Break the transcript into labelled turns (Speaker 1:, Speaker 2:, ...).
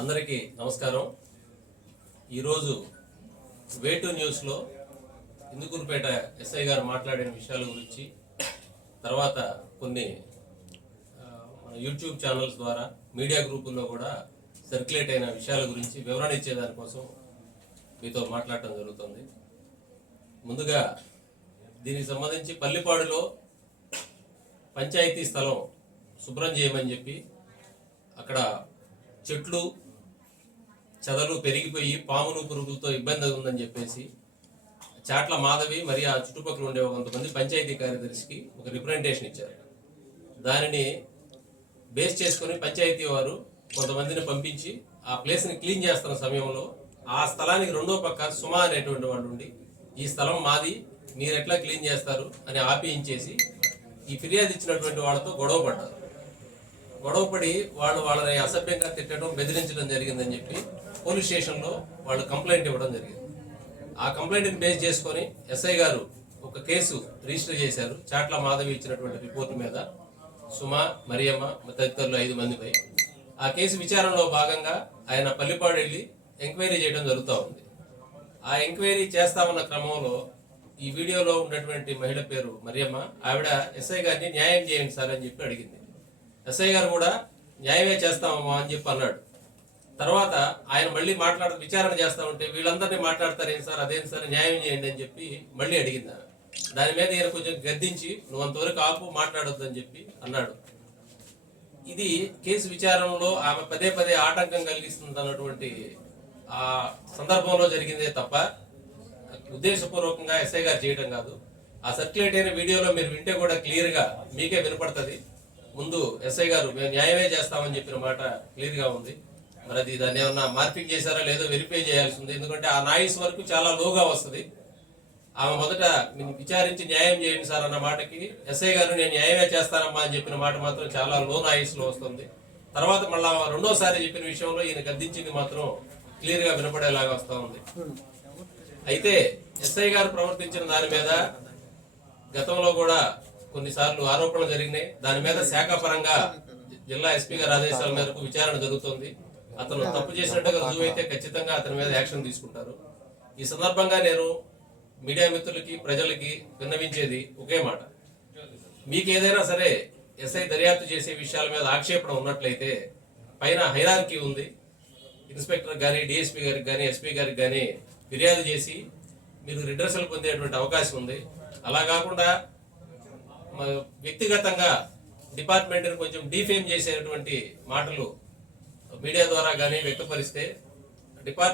Speaker 1: అందరికీ నమస్కారం. ఈరోజు వేటు న్యూస్లో ఇందుకూరుపేట ఎస్ఐ గారు మాట్లాడిన విషయాల గురించి తర్వాత కొన్ని మన యూట్యూబ్ ఛానల్స్ ద్వారా మీడియా గ్రూపుల్లో కూడా సర్క్యులేట్ అయిన విషయాల గురించి వివరణ ఇచ్చేదానికోసం మీతో మాట్లాడటం జరుగుతుంది. ముందుగా దీనికి సంబంధించి పల్లిపాడులో పంచాయతీ స్థలం శుభ్రం చేయమని చెప్పి అక్కడ చెట్లు చెదలు పెరిగిపోయి పాములు పురుగులతో ఇబ్బంది ఉందని చెప్పేసి చాట్ల మాధవి మరి ఆ చుట్టుపక్కల ఉండే కొంతమంది పంచాయతీ కార్యదర్శికి ఒక రిప్రజెంటేషన్ ఇచ్చారు. దానిని బేస్ చేసుకొని పంచాయతీ వారు కొంతమందిని పంపించి ఆ ప్లేస్ని క్లీన్ చేస్తున్న సమయంలో ఆ స్థలానికి రెండో పక్క సుమా అనేటువంటి వాళ్ళు ఉండి ఈ స్థలం మాది మీరు ఎట్లా క్లీన్ చేస్తారు? అని ఆపించేసి ఈ ఫిర్యాదు ఇచ్చినటువంటి వాళ్ళతో గొడవ పడ్డారు. గొడవపడి వాళ్ళు వాళ్ళని అసభ్యంగా తిట్టడం బెదిరించడం జరిగిందని చెప్పి పోలీస్ స్టేషన్లో వాళ్ళు కంప్లైంట్ ఇవ్వడం జరిగింది. ఆ కంప్లైంట్ని బేస్ చేసుకొని ఎస్ఐ గారు ఒక కేసు రిజిస్టర్ చేశారు. చాట్ల మాధవి ఇచ్చినటువంటి రిపోర్ట్ మీద సుమ మరియమ్మ తదితరులు ఐదు మందిపై ఆ కేసు విచారణలో భాగంగా ఆయన పల్లిపాడు వెళ్ళి ఎంక్వైరీ చేయడం జరుగుతూ ఉంది. ఆ ఎంక్వైరీ చేస్తామన్న క్రమంలో ఈ వీడియోలో ఉన్నటువంటి మహిళ పేరు మరియమ్మ. ఆవిడ ఎస్ఐ గారిని న్యాయం చేయండి సార్ అని చెప్పి అడిగింది. ఎస్ఐ గారు కూడా న్యాయమే చేస్తామమ్మా అని చెప్పి అన్నాడు. తర్వాత ఆయన మళ్ళీ మాట్లాడ విచారణ చేస్తా ఉంటే వీళ్ళందరినీ మాట్లాడతారేం సార్ అదేం సార్ న్యాయం చేయండి అని చెప్పి మళ్ళీ అడిగింది దాని మీద ఈయన కొంచెం గద్దించి నువ్వు అంతవరకు ఆపు మాట్లాడొద్దు అని చెప్పి అన్నాడు. ఇది కేసు విచారణలో ఆమె పదే పదే ఆటంకం కలిగిస్తుంది అన్నటువంటి ఆ సందర్భంలో జరిగిందే తప్ప ఉద్దేశపూర్వకంగా ఎస్ఐ గారు చేయడం కాదు. ఆ సర్క్యులేట్ అయిన వీడియోలో మీరు వింటే కూడా క్లియర్గా మీకే వినపడుతుంది. ముందు ఎస్ఐ గారు మేము న్యాయమే చేస్తామని చెప్పిన మాట క్లియర్గా ఉంది. మరి అది దాన్ని ఏమన్నా మార్పింగ్ చేశారా లేదో వెరిఫై చేయాల్సి ఉంది. ఎందుకంటే ఆ నాయిస్ వరకు చాలా లోగా వస్తుంది. ఆమె మొదట విచారించి న్యాయం చేయండి సార్ అన్న మాటకి ఎస్ఐ గారు నేను న్యాయమే చేస్తానమ్మా అని చెప్పిన మాట మాత్రం చాలా లో నాయిస్లో వస్తుంది. తర్వాత మళ్ళా ఆమె రెండోసారి చెప్పిన విషయంలో ఈయన గద్దించింది మాత్రం క్లియర్గా వినపడేలాగా వస్తా ఉంది. అయితే ఎస్ఐ గారు ప్రవర్తించిన దాని మీద గతంలో కూడా కొన్నిసార్లు ఆరోపణలు జరిగినాయి. దాని మీద శాఖాపరంగా జిల్లా ఎస్పీ గారి ఆదేశాల మేరకు విచారణ జరుగుతుంది. అతను తప్పు చేసినట్టుగా రుజువు అయితే ఖచ్చితంగా అతని మీద యాక్షన్ తీసుకుంటారు. ఈ సందర్భంగా నేను మీడియా మిత్రులకి ప్రజలకి విన్నవించేది ఒకే మాట. మీకు ఏదైనా సరే ఎస్ఐ దర్యాప్తు చేసే విషయాల మీద ఆక్షేపణ ఉన్నట్లయితే పైన హైరార్కీ ఉంది. ఇన్స్పెక్టర్ కానీ డిఎస్పీ గారికి కానీ ఎస్పీ గారికి కానీ ఫిర్యాదు చేసి మీరు రిడ్రసల్ పొందేటువంటి అవకాశం ఉంది. అలా కాకుండా వ్యక్తిగతంగా డిపార్ట్మెంట్ని కొంచెం డిఫేమ్ చేసేటువంటి మాటలు మీడియా ద్వారా కానీ వ్యక్తపరిస్తే డిపార్ట్మెంట్